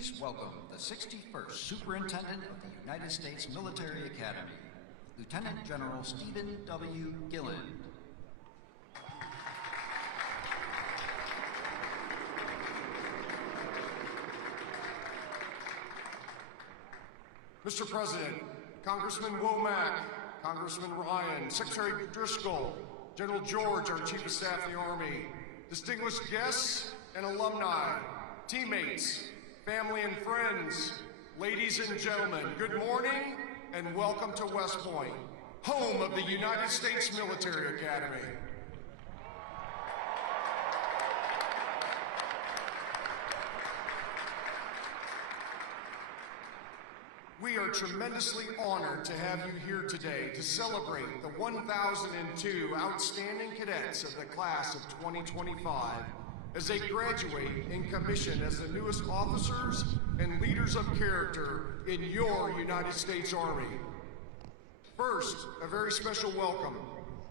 Please welcome the 61st Superintendent of the United States Military Academy, Lieutenant General Stephen W. Gilland. Mr. President, Congressman Womack, Congressman Ryan, Secretary Driscoll, General George, our Chief of Staff of the Army, distinguished guests and alumni, teammates, family and friends, ladies and gentlemen, good morning and welcome to West Point, home of the United States Military Academy. We are tremendously honored to have you here today to celebrate the 1,002 outstanding cadets of the class of 2025 as they graduate in commission as the newest officers and leaders of character in your United States Army. First, a very special welcome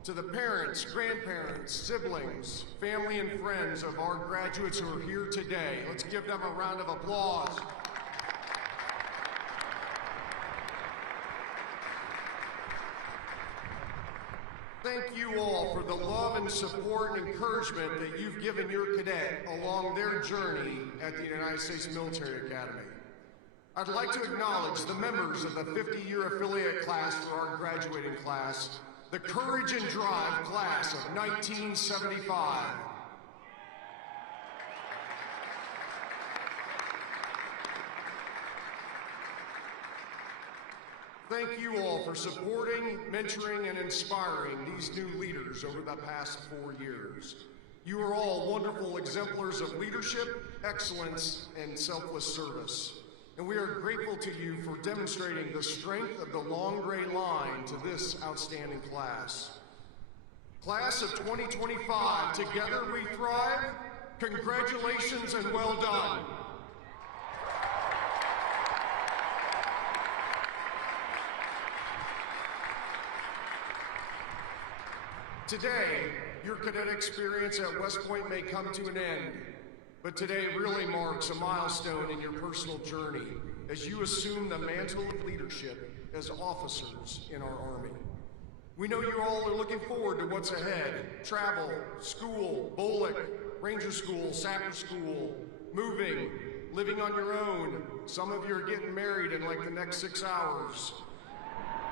to the parents, grandparents, siblings, family, and friends of our graduates who are here today. Let's give them a round of applause. Thank you all for the love and support and encouragement that you've given your cadet along their journey at the United States Military Academy. I'd like to acknowledge the members of the 50-year affiliate class for our graduating class, the Courage and Drive class of 1975. Thank you all for supporting, mentoring, and inspiring these new leaders over the past 4 years. You are all wonderful exemplars of leadership, excellence, and selfless service. And we are grateful to you for demonstrating the strength of the long gray line to this outstanding class. Class of 2025, together we thrive. Congratulations and well done. Today, your cadet experience at West Point may come to an end, but today really marks a milestone in your personal journey as you assume the mantle of leadership as officers in our Army. We know you all are looking forward to what's ahead: travel, school, BOLIC, Ranger School, Sapper School, moving, living on your own. Some of you are getting married in like the next 6 hours.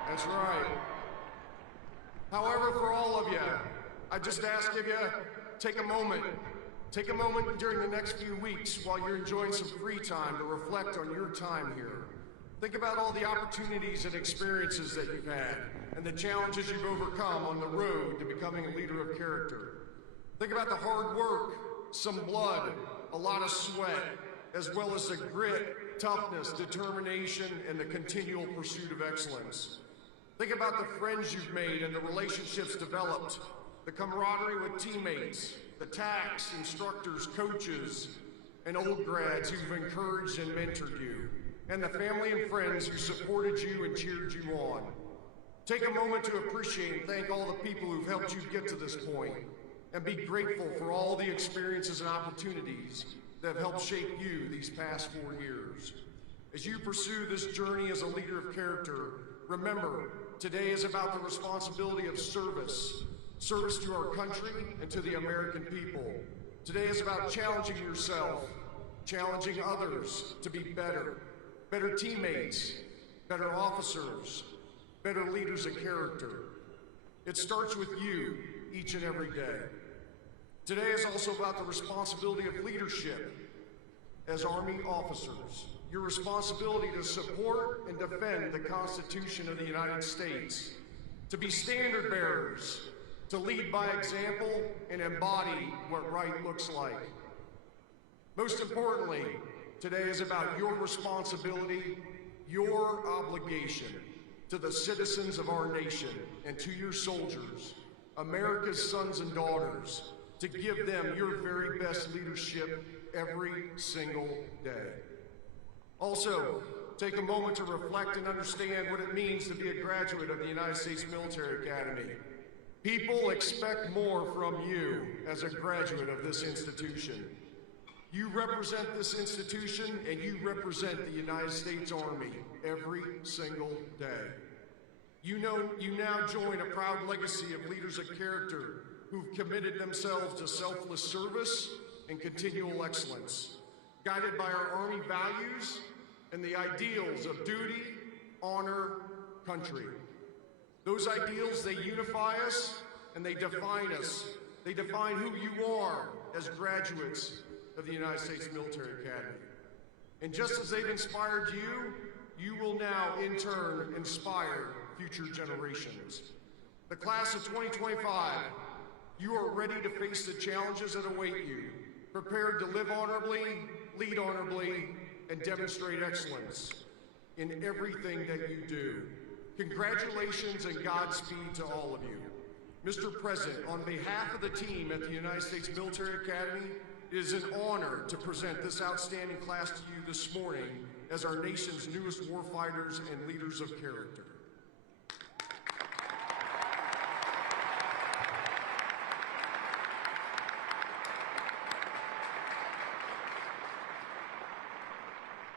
That's right. However, for all of you, I just ask of you, take a moment during the next few weeks while you're enjoying some free time to reflect on your time here. Think about all the opportunities and experiences that you've had and the challenges you've overcome on the road to becoming a leader of character. Think about the hard work, some blood, a lot of sweat, as well as the grit, toughness, determination, and the continual pursuit of excellence. Think about the friends you've made and the relationships developed, the camaraderie with teammates, the TACs, instructors, coaches, and old grads who've encouraged and mentored you, and the family and friends who supported you and cheered you on. Take a moment to appreciate and thank all the people who've helped you get to this point, and be grateful for all the experiences and opportunities that have helped shape you these past 4 years. As you pursue this journey as a leader of character, remember, today is about the responsibility of service to our country and to the American people. Today is about challenging yourself, challenging others to be better teammates, better officers, better leaders of character. It starts with you each and every day. Today is also about the responsibility of leadership as Army officers. Your responsibility to support and defend the Constitution of the United States, to be standard bearers, to lead by example and embody what right looks like. Most importantly, today is about your responsibility, your obligation to the citizens of our nation and to your soldiers, America's sons and daughters, to give them your very best leadership every single day. Also, take a moment to reflect and understand what it means to be a graduate of the United States Military Academy. People expect more from you as a graduate of this institution. You represent this institution and you represent the United States Army every single day. You now join a proud legacy of leaders of character who've committed themselves to selfless service and continual excellence, guided by our Army values and the ideals of duty, honor, country. Those ideals, they unify us and they define us. They define who you are as graduates of the United States Military Academy. And just as they've inspired you, you will now in turn inspire future generations. The class of 2025, you are ready to face the challenges that await you, prepared to live honorably, lead honorably, and demonstrate excellence in everything that you do. Congratulations and Godspeed to all of you. Mr. President, on behalf of the team at the United States Military Academy, it is an honor to present this outstanding class to you this morning as our nation's newest warfighters and leaders of character.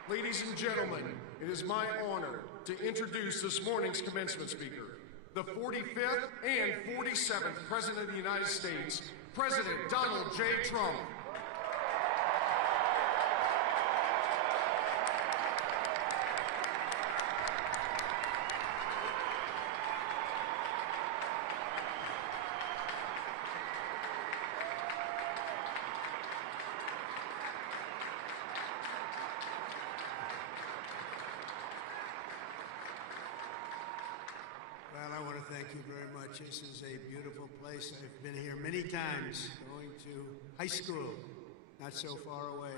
Ladies and gentlemen, it is my honor to introduce this morning's commencement speaker, the 45th and 47th President of the United States, President Donald J. Trump. Well, I want to thank you very much. This is a beautiful place. I've been here many times, going to high school, not so far away.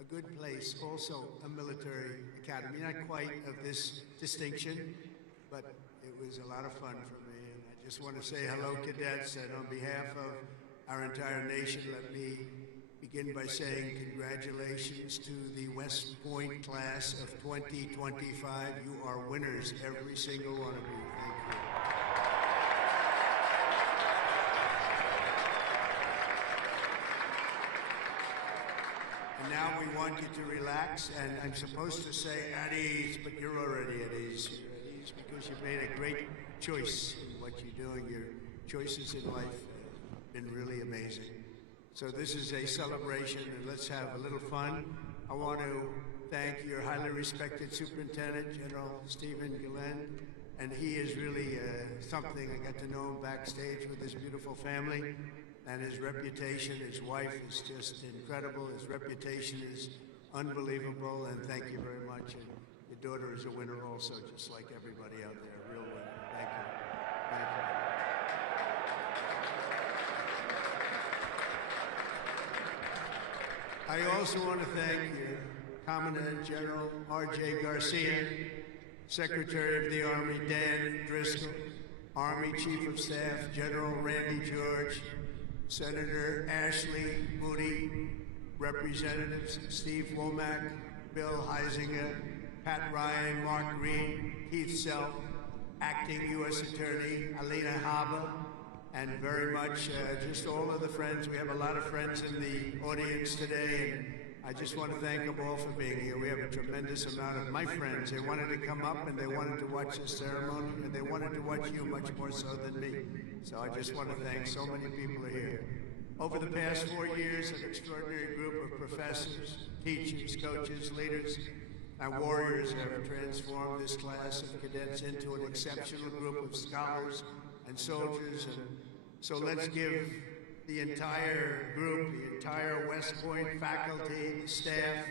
A good place, also a military academy. Not quite of this distinction, but it was a lot of fun for me. And I just want to say hello, cadets, and on behalf of our entire nation, let me begin by saying congratulations to the West Point class of 2025. You are winners, every single one of you. Thank you. And now we want you to relax, and I'm supposed to say at ease, but you're already at ease. You're at ease because you've made a great choice in what you're doing. Your choices in life have been really amazing. So this is a celebration, and let's have a little fun. I want to thank your highly respected Superintendent, General Stephen Gillen, and he is really something. I got to know him backstage with his beautiful family, and his reputation, his wife is just incredible. His reputation is unbelievable, and thank you very much. And your daughter is a winner also, just like everybody out there, a real winner. Thank you. Thank you. I also want to thank your Commandant General R.J. Garcia, Secretary of the Army Dan Driscoll, Army Chief of Staff General Randy George, Senator Ashley Moody, Representatives Steve Womack, Bill Heisinger, Pat Ryan, Mark Green, Keith Self, Acting U.S. Attorney Alina Haba, and very much just all of the friends. We have a lot of friends in the audience today, and I just want to thank them all for being here. We have a tremendous amount of my friends. They wanted to come up and they wanted to watch the ceremony, and they wanted to watch you much more so than me. So I just want to thank so many people here. Over the past 4 years, an extraordinary group of professors, teachers, coaches, leaders, and warriors have transformed this class of cadets into an exceptional group of scholars and soldiers. And so let's give the entire group, the entire West Point faculty, staff,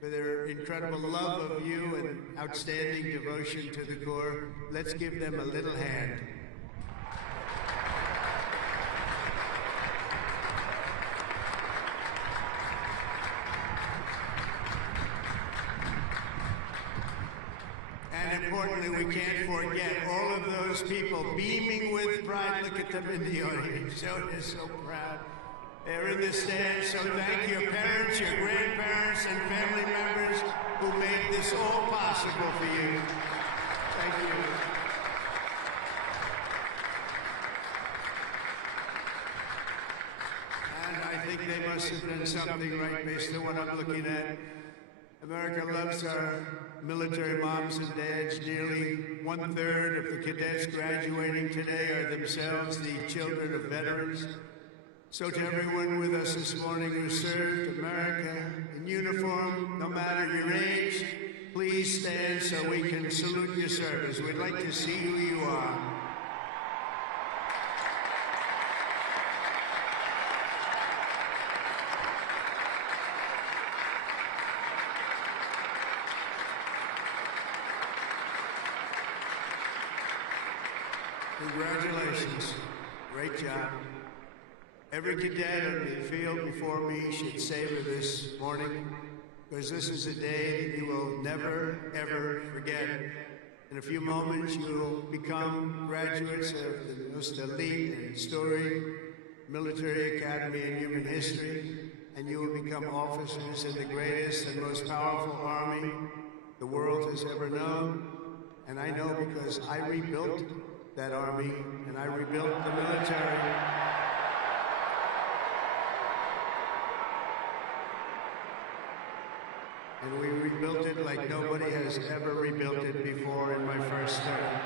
for their incredible love of you and outstanding devotion to the Corps. Let's give them a little hand. And importantly, we can't forget all of those people beaming with pride. Look at them in the audience. They're so proud. They're in the stands. So thank your parents, your grandparents, and family members who made this all possible for you. Thank you. And I think they must have done something right based on what I'm looking at. America loves our military moms and dads. Nearly 1/3 of the cadets graduating today are themselves the children of veterans. So to everyone with us this morning who served America in uniform, no matter your age, please stand so we can salute your service. We'd like to see who you are. Congratulations. Great job. Every cadet on the field before me should savor this morning, because this is a day that you will never, ever forget. In a few moments, you will become graduates of the most elite and storied military academy in human history, and you will become officers in the greatest and most powerful army the world has ever known. And I know because I rebuilt that army, and I rebuilt the military. And we rebuilt it like nobody has ever rebuilt it before in my first term.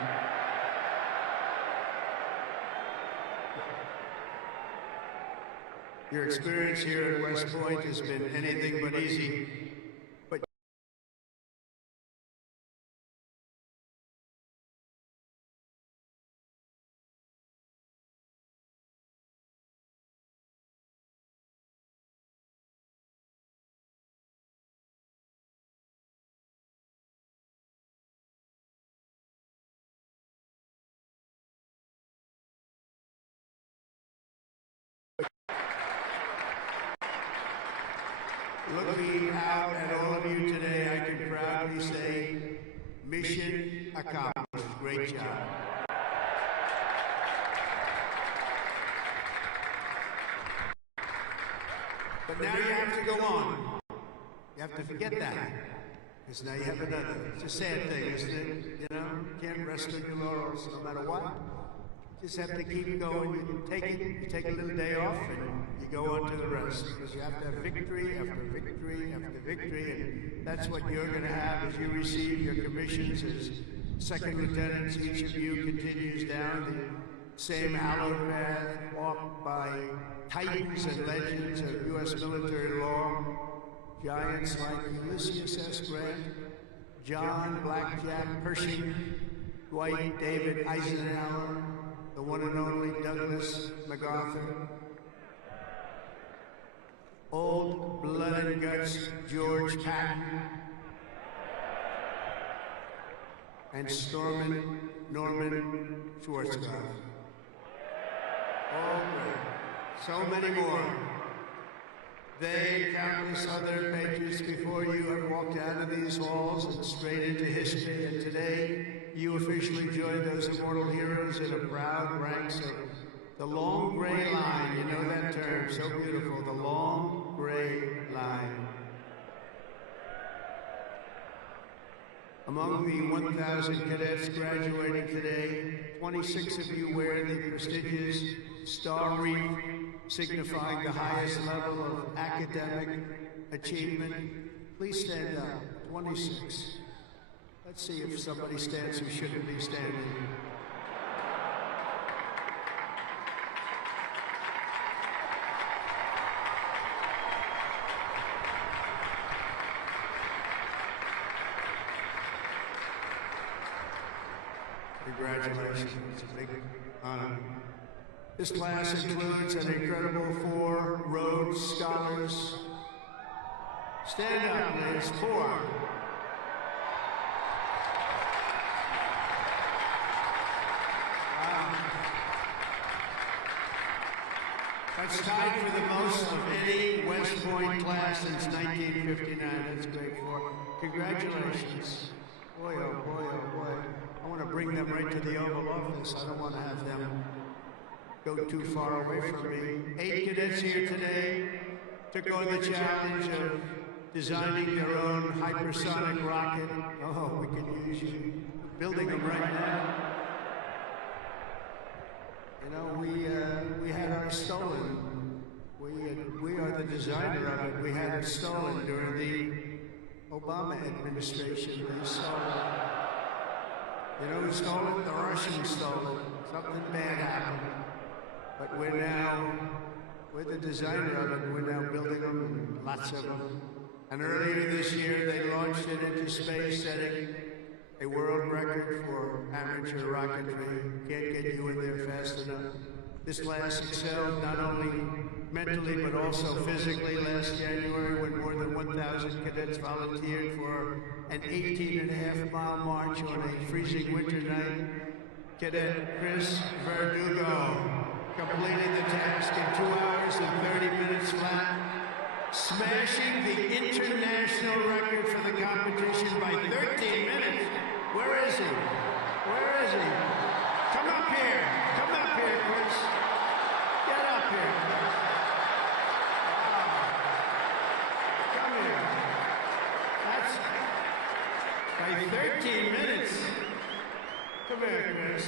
Your experience here at West Point has been anything but easy. But looking out at all of you today, I can proudly say, mission accomplished. Great job. But now you have to go on. You have to forget that. Because now you have another. It's a sad thing, isn't it? You know, you can't rest on your laurels no matter what. You just have to keep going. You take it, you take a little day off, and you go on to the rest. Because you have to have victory after victory after victory, and that's what you're going to have as you receive your commissions as second lieutenants. Each of you continues down the same hallowed path walked by titans and legends of U.S. military law, giants like Ulysses S. Grant, John Blackjack Pershing, Dwight David Eisenhower, the one and only Douglas MacArthur, old blood and guts George Patton, and Norman Schwarzkopf. Oh, so many more. They and countless other patriots before you have walked out of these halls and straight into history, and today you officially join those immortal heroes in a proud ranks of the long gray line. You know that term, so beautiful, the long gray line. Among the 1,000 cadets graduating today, 26 of you wear the prestigious Star Wreath, signifying the highest level of academic achievement. Please stand up. 26. Let's see if somebody stands who shouldn't be standing. Congratulations. It's a big honor. This class includes an incredible 4 Rhodes Scholars. Stand up, please. 4. Wow. That's tied for the most of any West Point class since 1959. That's great. 4. Congratulations. Boy, oh boy, oh boy. I want to bring them right to the Oval Office. I don't want to have them go too far away from me. 8 cadets here today took on the challenge of designing their own hypersonic rocket. Oh, we could use you. Building them right now. You know, we had ours stolen. We we are the designer of it. We had it stolen during the Obama administration. They stole it. You know who stole it? The Russians stole it. Something bad happened. But we're the designer of it. We're now building them, and lots of them. And earlier this year, they launched it into space, setting a world record for amateur rocketry. Can't get you in there fast enough. This class excelled not only mentally but also physically last January when more than 1,000 cadets volunteered for an 18.5-mile march on a freezing winter night. Cadet Chris Verdugo completed the task in 2 hours and 30 minutes flat, smashing the international record for the competition by 13 minutes. Where is he? Where is he? Come up here. Come up here, Chris. Get up here. Wow. Come here. That's by 13 minutes. Come here, Chris.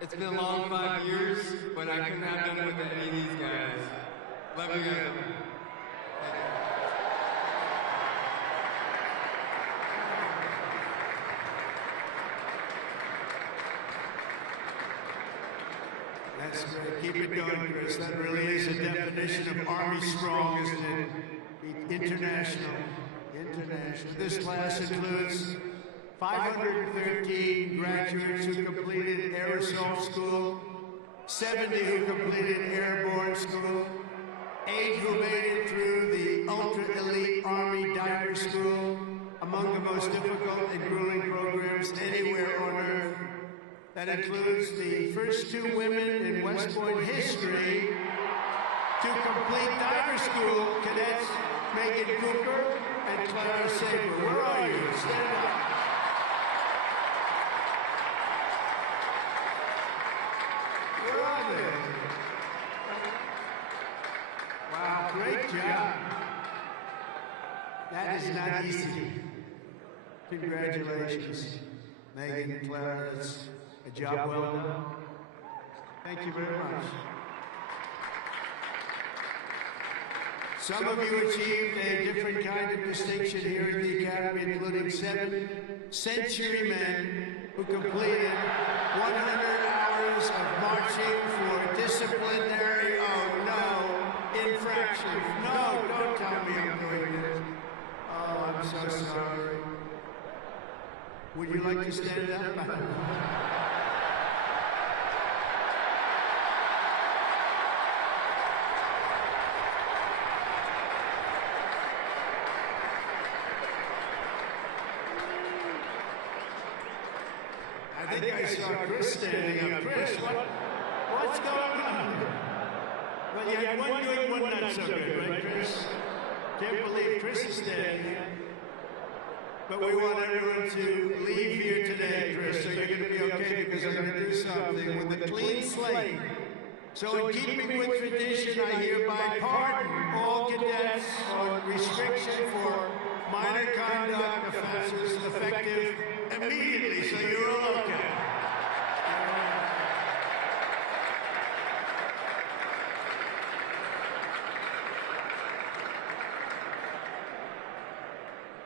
It's been a long 5 years, but I couldn't have done it with any of these guys. Love you guys. That's great. Keep it going, Chris. That really is a definition of Army strong, isn't it? International. International. This class includes 513 graduates who completed Air Assault School, 70 who completed Airborne School, 8 who made it through the ultra-elite Army Diver School, among the most difficult and grueling programs anywhere on Earth. That includes the first 2 women in West Point history to complete diver school, cadets Megan Cooper and Clara Saber. Where are you? Stand up. Where are they? Wow, great job. That is not easy. Congratulations, Megan and Clara. That's a job well done. Thank you very much. Some of you achieved a different kind of distinction here at the Academy, including 7 century men who completed 100 hours of marching for disciplinary, infraction. No, don't tell me I'm doing this. Oh, I'm so sorry. Would you like to stand up? I think I saw Chris standing up. Chris, what's going on? Well, you had one good, one not so good, right, Chris? Can't believe Chris is standing. But we want everyone to leave here today, Chris, so you're going to be okay, because I'm going to do something with a clean slate. So in keeping with tradition, I hereby pardon all cadets on restriction for minor conduct offenses effective immediately, so you're all okay.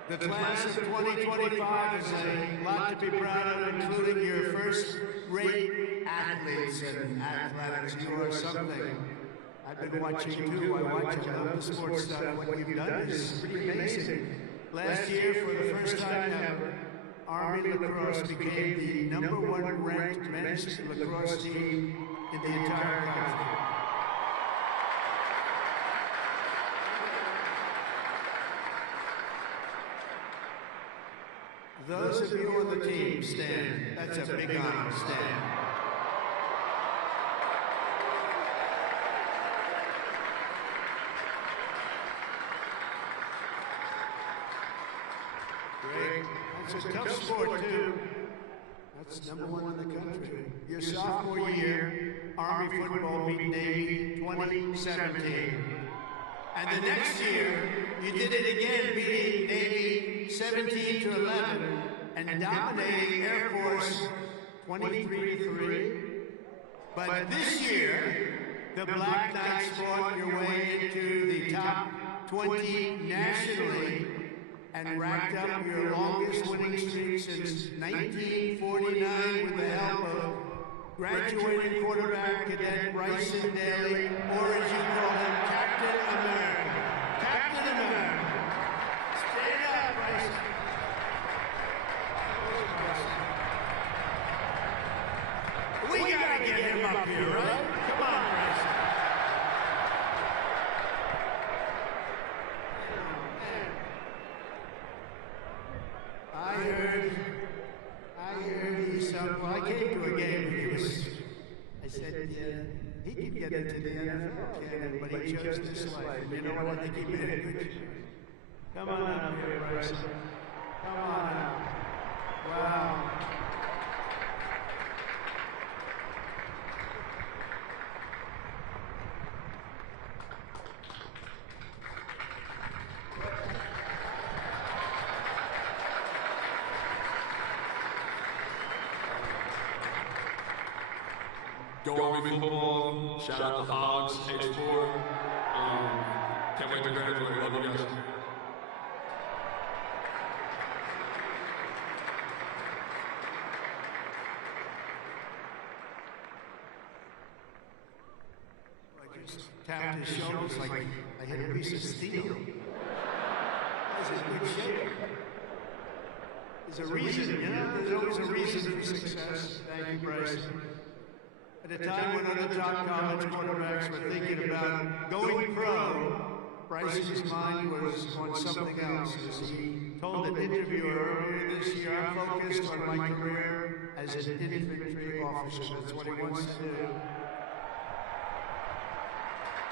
The class of 2025 is a lot to be proud of, including your first-rate athletes and athletics. You are something. I've been watching too. I love the sports stuff. What you've done is pretty amazing. Last year, for the first time ever, Army lacrosse became the #1 ranked men's lacrosse team in the entire country. Those of you on the team, stand. That's a big honor. Stand. Great. That's a tough sport, too. That's #1 in the country. Your sophomore year, Army football beat Navy 2017. And the next year, you did it again, beating Navy 17-11 and dominating Air Force 23-3. But this year, the Black Knights fought your way into the top 20 nationally and racked up your longest winning streak since 1949 with the help of graduating quarterback cadet Bryson Daly, or as you call him, Captain America. Captain America. Stand up, Bryson. We gotta get him up here, right? Come on, Bryson. I heard he's well, I came to a game and I said, he can get into the NFL, but he chose this life. You know what? I think he made a good choice. Come on up here, Bryson. Come on up. Wow. Go Army football. Shout out the Hogs, H4. Can't wait to graduate. Love you guys. I just tapped his shoulders like I hit a piece of steel. This is good shape. There's a reason, you know? There's always a reason for success. Thank you, Bryson. At a time when other top college quarterbacks were thinking about going pro, Bryson's mind was on something else. As he told an interviewer earlier this year, I'm focused on my career as an infantry officer. That's what he wants to do.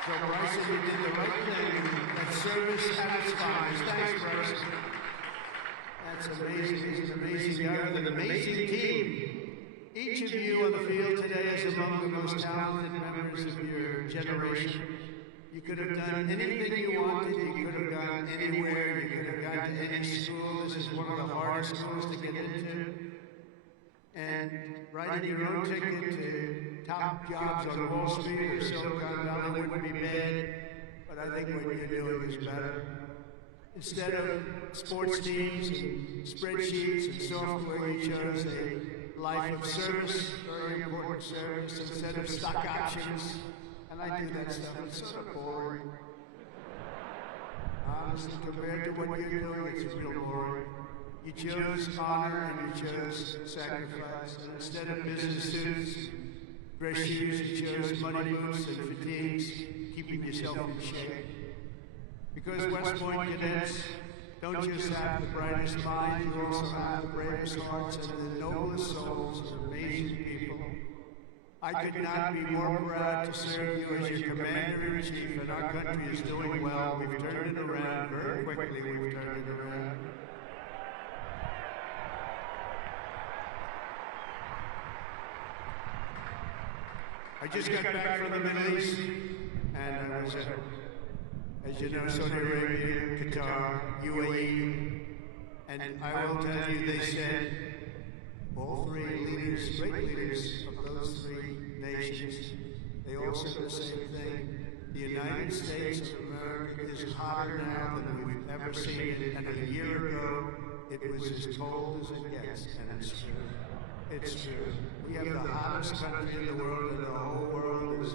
So Bryson, you did the right thing. That service at its finest. Thanks, Bryson. That's amazing. He's an amazing guy with an amazing team. Each of you on the field today is among the most talented members of your generation. You could have done anything you wanted. You could have gone anywhere. You could have gone to any school. This is one of the hardest schools to get into. And writing your own ticket to top jobs on Wall Street or Silicon Valley wouldn't be bad, but I think what you're doing is better. Instead of sports teams and spreadsheets and software, you chose a life of service, very important service, instead of stock options. And I do that stuff. It's sort of boring. Honestly, compared to what you're doing, it's real boring. You chose honor and you chose sacrifice. And instead of business suits, dress shoes, you chose money boots and fatigues, keeping yourself in shape. Because West Point cadets don't just have the brightest minds, you also have the bravest hearts and the noblest souls of amazing people. I could not be more proud to serve you as your commander-in-chief, and our country is doing well. We've turned it around very quickly. We've turned it around. I just got back from the Middle East, and I was as you know, Saudi Arabia, Qatar, UAE, and I will tell you, they said, all three leaders, great leaders of those three nations, they all said the same thing. The United States of America is hotter now than we've ever seen it, and a year ago, it was as cold as it gets, and it's true. It's true. We have the hottest country in the world, and the whole world is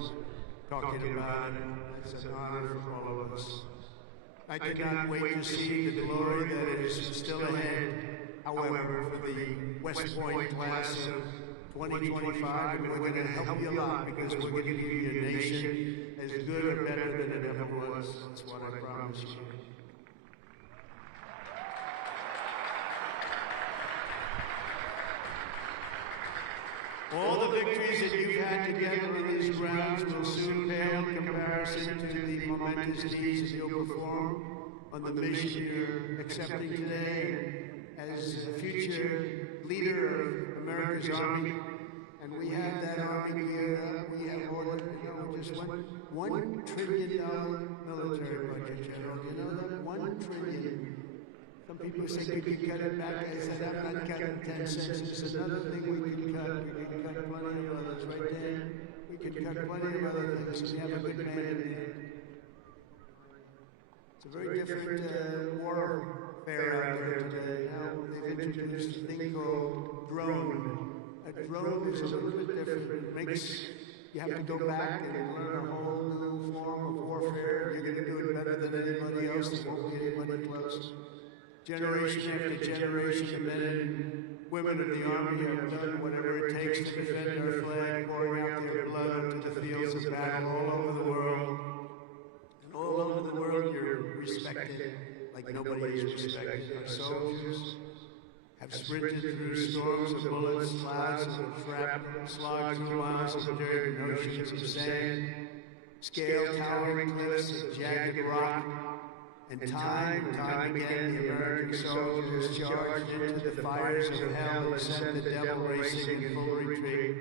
talking about it. It's an honor for all of us. I cannot wait to see the glory that is still ahead. However, for the West Point class of 2025, we're going to help you a lot because we're going to give you a nation as good or better than it ever was. That's what I promise you. All the victories that you've had together in these grounds will soon pale in comparison to the momentous deeds that you'll perform on the mission you're accepting today. And as a future leader of America's Army, and we have that Army geared up. We have ordered, just $1 trillion military budget, General. You know that? $1 trillion. Some people say, could you cut it back? I said, I'm not cutting 10 cents. It's another thing we can cut. We can cut plenty of others, right, Dan? We can cut plenty of other things. We have a good man in there. It's a very different warfare out there today. Now they've introduced a thing called drone. A drone is a little bit different. It makes you have to go back and learn a whole new form of warfare. You're going to do it better than anybody else. There won't be anybody close. Generation after generation of men and women of the Army have done whatever it takes to defend our flag, pouring out their blood onto the fields of battle all over the world. And all over the world, you're respected like nobody is respected. Our soldiers have sprinted through storms of bullets, clouds of shrapnel, slogged through miles of dirt and oceans of sand, scaled towering cliffs of jagged rock, and time again, the American soldiers charged into the fires of hell and sent the devil racing in full retreat.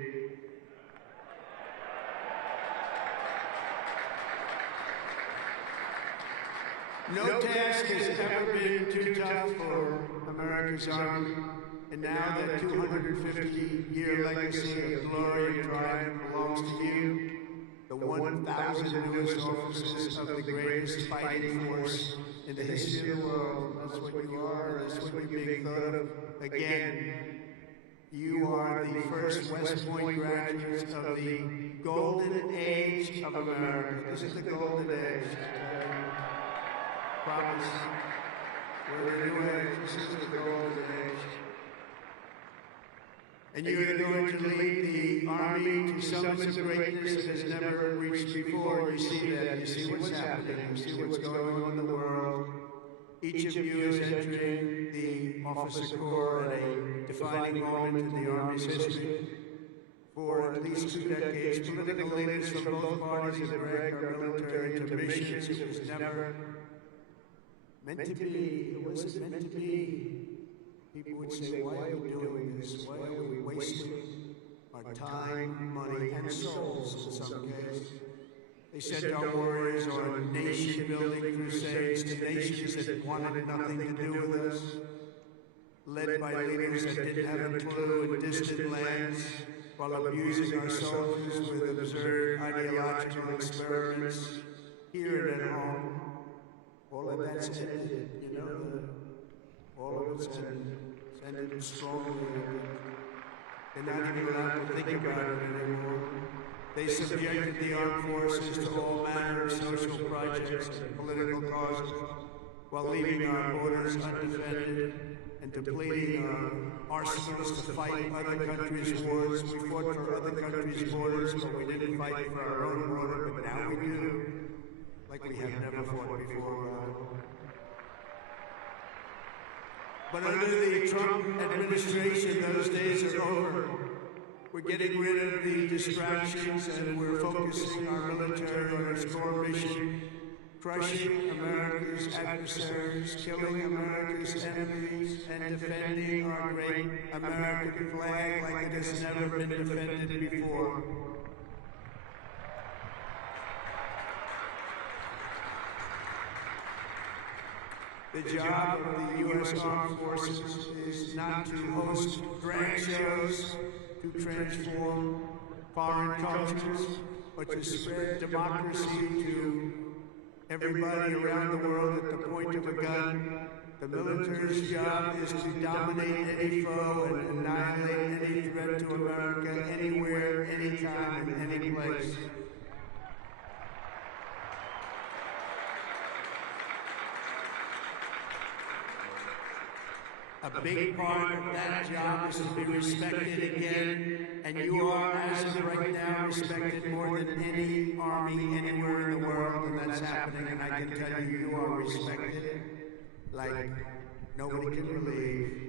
No task has ever been too tough for America's Army, and now that 250-year legacy of glory and triumph belongs to you, the 1,000 newest officers of the greatest fighting force in the history of the world. That's what you are. That's what you're being thought of. Again, you are the first West Point graduates of the golden age of America. This is the golden age. Promise. We're the new age. This is the golden age. And you're going to lead the Army to summits of greatness that has never reached before. You see that. You see what's happening. You see what's going on in the world. Each of you is entering the officer corps at a defining moment in the Army's history. For at least 2 decades, political leaders from both parties have dragged our military into missions it was never meant to be. It wasn't meant to be. People would say, why are we doing this? Why are we wasting our time, money, and souls in some cases? They sent our warriors on nation-building crusades to nations that wanted nothing to do with us, led by leaders that didn't have a clue in distant lands, while abusing our soldiers with absurd ideological experiments here and at home. All of that's ended, you know. All of it's ended strongly. They're not even allowed to think about it anymore. They subjected the armed forces to all manner of social projects and political causes, while leaving our borders undefended and depleting our arsenals to fight other countries' wars. We fought for other countries' borders, but we didn't fight for our own border, but now we do, like we have never fought before. But under the Trump administration, those days are over. We're getting rid of the distractions and we're focusing our military on its core mission, crushing America's adversaries, killing America's enemies, and defending our great American flag like it has never been defended before. The job of the U.S. Armed Forces is not to host drag shows, to transform foreign cultures, but to spread democracy to everybody around the world at the point of a gun. The military's job is to dominate any foe and annihilate any threat to America anywhere, anytime, and any place. A big part of that job is to be respected again, and you are, as of right now, respected more than any army anywhere in the world, and that's happening, and I can tell you, you are respected like nobody can believe.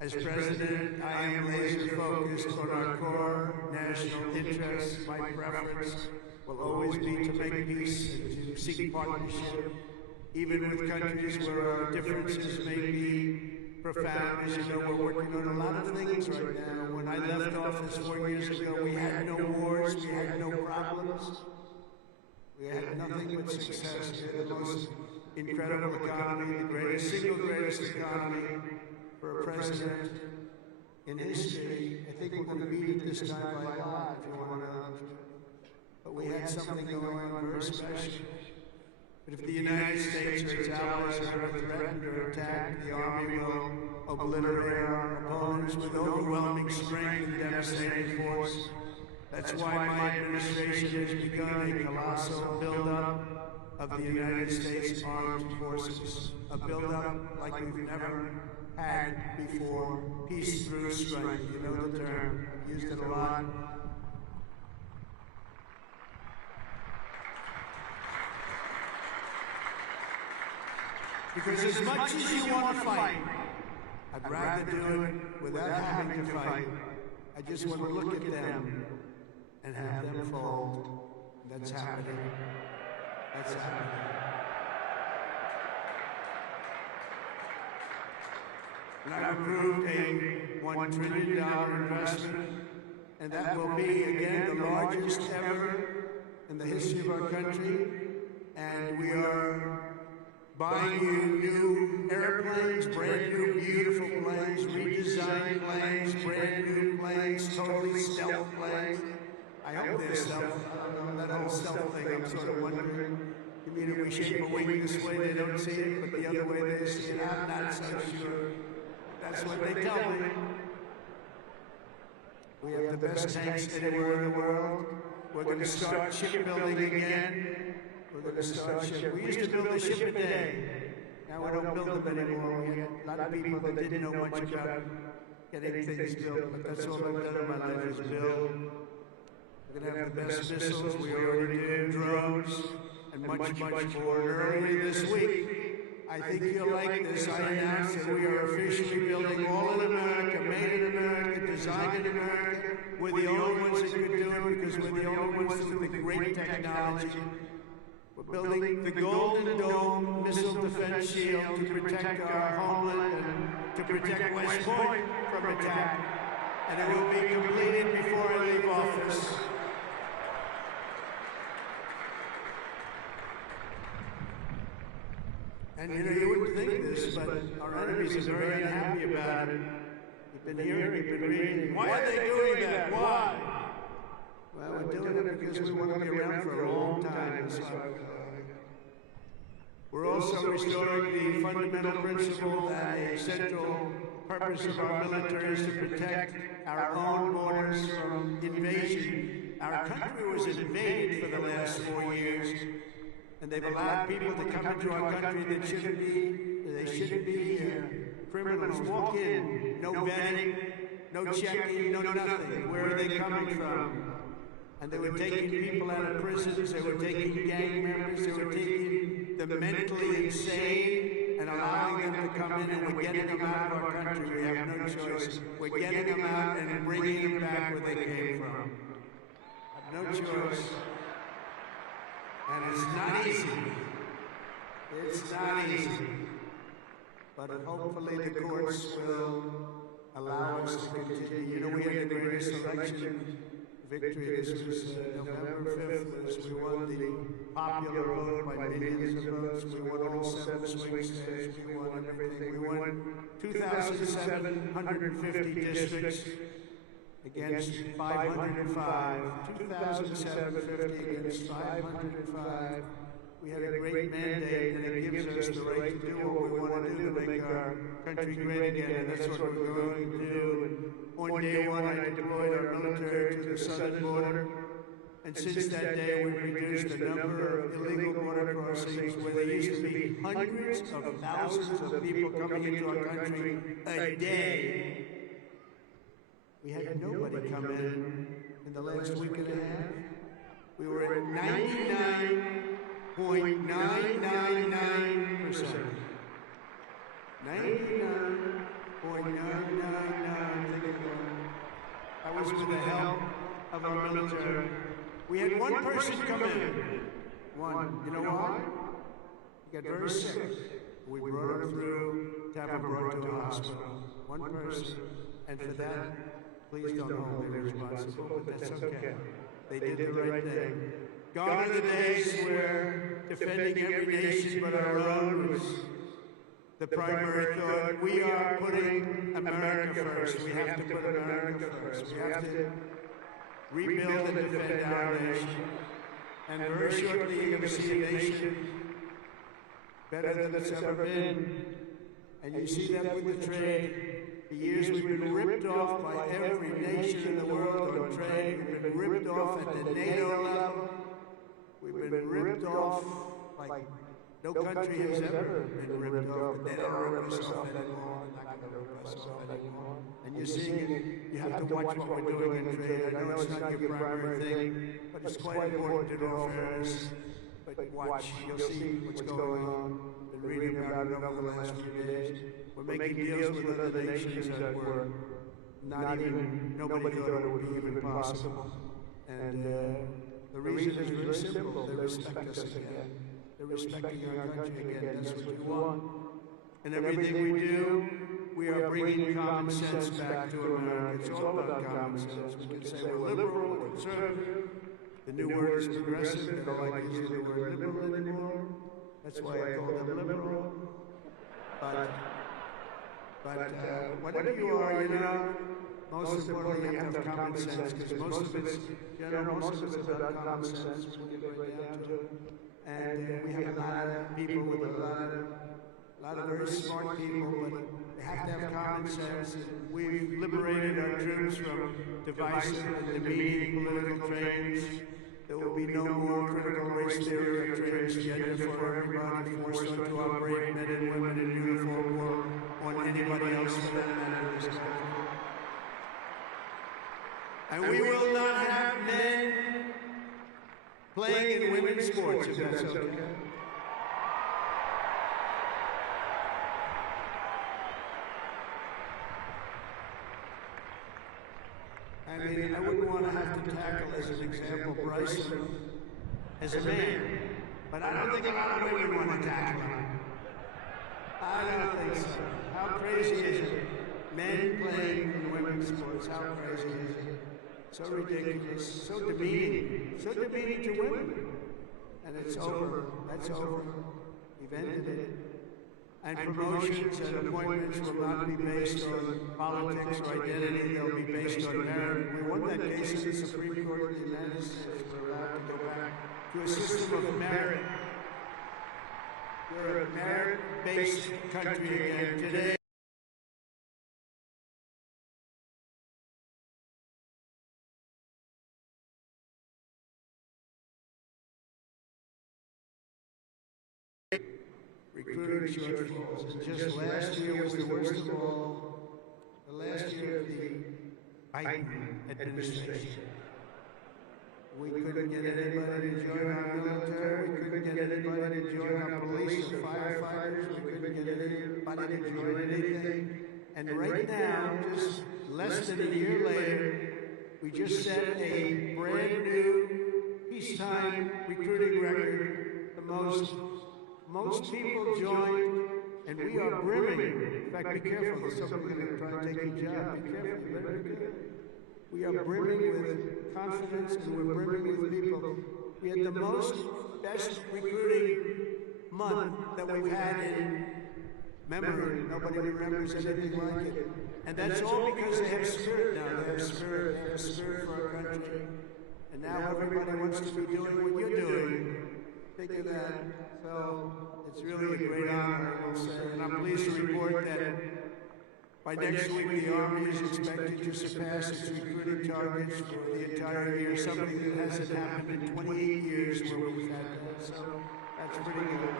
As president, I am laser focused on our core national interests. My preference will always be to make peace and to seek partnership, even with countries where our differences may be profound. As you know, we're working on a lot of things right now. When I left office 4 years ago, we had no wars, we had no problems. We had nothing but success. We had the most incredible economy, the single greatest economy for a president in history. I think we're going to beat it this time by a lot, if you want to know. But we had something going on very special. But if the United States or its allies are ever threatened or attacked, the Army will obliterate our opponents with overwhelming strength and devastating force. That's why my administration has begun a colossal buildup of the United States Armed Forces. A buildup like we've never had before. Peace through strength. You know the term. I've used it a lot. Because as much as you want to fight, I'd rather do it without having to fight. I just want to look at them and have them fold. That's happening. That's happening. And I've approved a $1 trillion investment, and that will be, again, the largest ever in the history of our country. And we are buying you new airplanes, brand new beautiful planes, redesigned planes, brand new planes, totally stealth planes. I hope they're stealth. I don't know, that whole stealth thing, I'm sort of wondering. You mean if we shape a wing this way, they don't see it, but the other way they see it? I'm not so sure. That's what they tell me. We have the best tanks anywhere in the world. We're going to start shipbuilding again. We're going to start ship. We used to build a ship a day. Now we don't build them anymore. We had a lot of people that didn't know much about getting things built, but that's all I've done in my life is build. We're going to have the best missiles. We already do drones and much more. And early this week, I think you'll like this. I announced that we are officially building all in America, made in America, designed in America. We're the only ones that could do it because we're the only ones with the great technology. We're building the Golden Dome missile defense shield to protect our homeland and to protect West Point from attack. And it will be completed before I leave office. And you know, you wouldn't think this, but our enemies are very unhappy about it. You've been hearing, you've been reading. Why are they doing that? Why? Well, we're doing it because we want to be around for a long time. We're also restoring the fundamental principle that a central purpose of our military is to protect our own borders from invasion. Our country was invaded for the last 4 years, and they've allowed people to come into our country that shouldn't be here. Criminals walk in, no vetting, no checking, no nothing. Where are they coming from? And they were taking people out of prisons, they were taking gang members, they were taking the mentally insane and allowing them to come in, and we're getting them out of our country. We have no choice. We're getting them out and bringing them back where they came from. Have no choice. And it's not easy. It's not easy. But hopefully the courts will allow us to continue. You know, we had the greatest election victory. This was November 5th. We won the popular vote by millions of votes. We won all 7 swing states. We won everything. We won 2,750 districts against 505. 2,750 against 505. We had a great mandate, and it gives us the right to do what we want to do to make our country great again, and that's what we're going to do. And on day one, I deployed our military to the southern border, and since that day, we've reduced the number of illegal border crossings where there used to be hundreds of thousands of people coming into our country a day. We had nobody come in the last week and a half. We were at 99.999%. 99.999. I was with the help of our military. We had one person come in. One. You know why? He got very sick. We brought them through to have them brought to a hospital. One person. And for that, please don't hold me responsible, but that's okay. They did the right thing. Gone are the days where defending every nation but our own was the primary thought. We are putting America first. We have to put America first. We have to rebuild and defend our nation. And very shortly you're going to see a nation better than it's ever been. And you see that with the trade. For years we've been ripped off by every nation in the world on trade. We've been ripped off at the NATO level. We've been ripped off like no country has ever been ripped off. They don't rip us off anymore. They're not going to rip us off anymore. And you're seeing it. You have to watch what we're doing in trade. I know it's not your primary thing, but it's quite important in all fairness. But watch, you'll see what's going on. Been reading about it over the last few days. We're making deals with other nations that were nobody thought it would be even possible. And the reason is very simple. They respect us again. They're respecting our country again. That's what we want. And everything we do, we are bringing common sense back to America. It's all about common sense. We can say we're liberal, we're conservative. The new word is progressive. They don't like using the word liberal anymore. That's why I call them liberal. But whatever you are, you know, most importantly, you have to have common sense, because most of it's about common sense when you get right down to it. And we have a lot of people with a lot of very smart people, but they have to have common sense. And we've liberated our troops from divisive and demeaning political trains. There will be no more critical race theory or transgender for everybody forced onto our brave men and women in uniform or on anybody else for that matter in this country. And we will not have men playing in women's sports, if that's okay. I mean, I wouldn't want to have to tackle, as an example, Bryson as a man, but I don't think a lot of women want to tackle him. I don't think so. How crazy is it? Men playing in women's sports, how crazy is it? So ridiculous, so demeaning to women. And it's over. That's over. We've ended it. And promotions and appointments will not be based on politics or identity. They'll be based on merit. We won that case in the Supreme Court of the United States. We're allowed to go back to a system of merit. We're a merit-based country again today. Recruiting shortfalls. And just last year was the worst of all. The last year of the Biden administration. We couldn't get anybody to join our military. We couldn't get anybody to join our police or firefighters. We couldn't get anybody to join anything. And right now, just less than a year later, we just set a brand new peacetime recruiting record. The most people joined, and we are brimming. In fact, be careful. Somebody's going to try and take your job. Be careful. You better be good. We are brimming with confidence, and we're brimming with people. We had the best recruiting month that we've had in memory. Nobody remembers anything like it. And that's all because they have spirit now. They have spirit. They have spirit for our country. And now everybody wants to be doing what you're doing. Think of that. So it's really a great honor, I will say. And I'm pleased to report that by next week, the Army is expected to surpass its recruiting targets for the entire year, something that hasn't happened in 28 years where we've had that. So that's pretty good.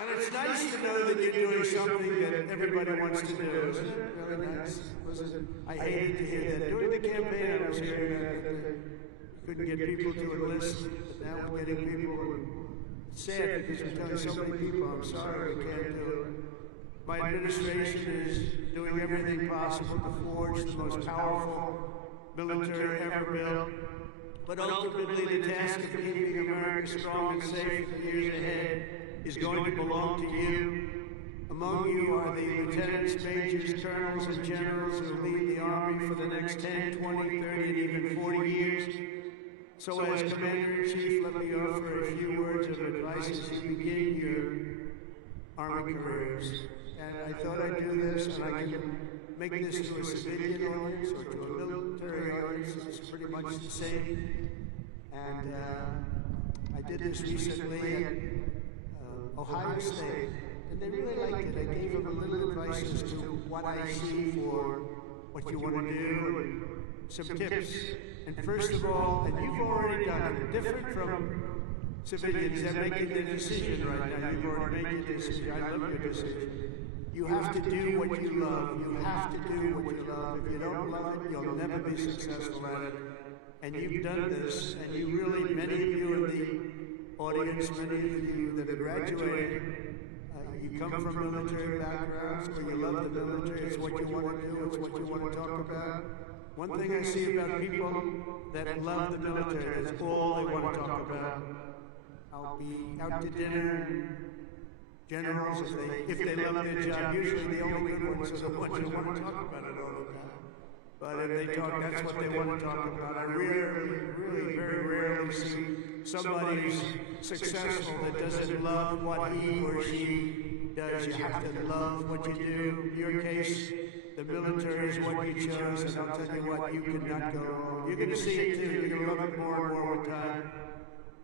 And it's nice to know that you're doing something that everybody wants to do, isn't it? Really nice. I hated to hear that. During the campaign, I was hearing that you couldn't get people to enlist, but now we're getting people. It's sad because we're telling so many people, I'm sorry, we can't do it. My administration is doing everything possible to forge the most powerful military ever built. But ultimately, the task of keeping America strong and safe for the years ahead is going to belong to you. Among you are the lieutenants, majors, colonels, and generals who will lead the Army for the next 10, 20, 30, and even 40 years. So as Commander-in-Chief, let me offer a few words of advice as you begin your Army careers. And I thought I'd do this, and I can make this to a civilian audience or to a military audience. It's pretty much the same. And I did this recently at Ohio State, and they really liked it. I gave them a little advice as to what I see for what you want to do, and some tips. And first of all, and you've already done it, different from civilians that are making their decision right now. You've already made your decision. I love your decision. You have to do what you love. You have to do what you love. If you don't love it, you'll never be successful at it. And you've done this, and you really, many of you in the audience, many of you that have graduated, you come from military backgrounds, or you love the military, it's what you want to do, it's what you want to talk about. One thing I see about people that love the military, that's all they want to talk about. I'll be out to dinner, and generals, if they love their job, usually the only good ones are the ones who want to talk about it all the time. But if they talk, that's what they want to talk about. I really, very rarely see somebody who's successful that doesn't love what he or she does. You have to love what you do. In your case, the military is what you chose, and I'll tell you what, you cannot go wrong. You're going to see it too. You're going to love it more and more with time.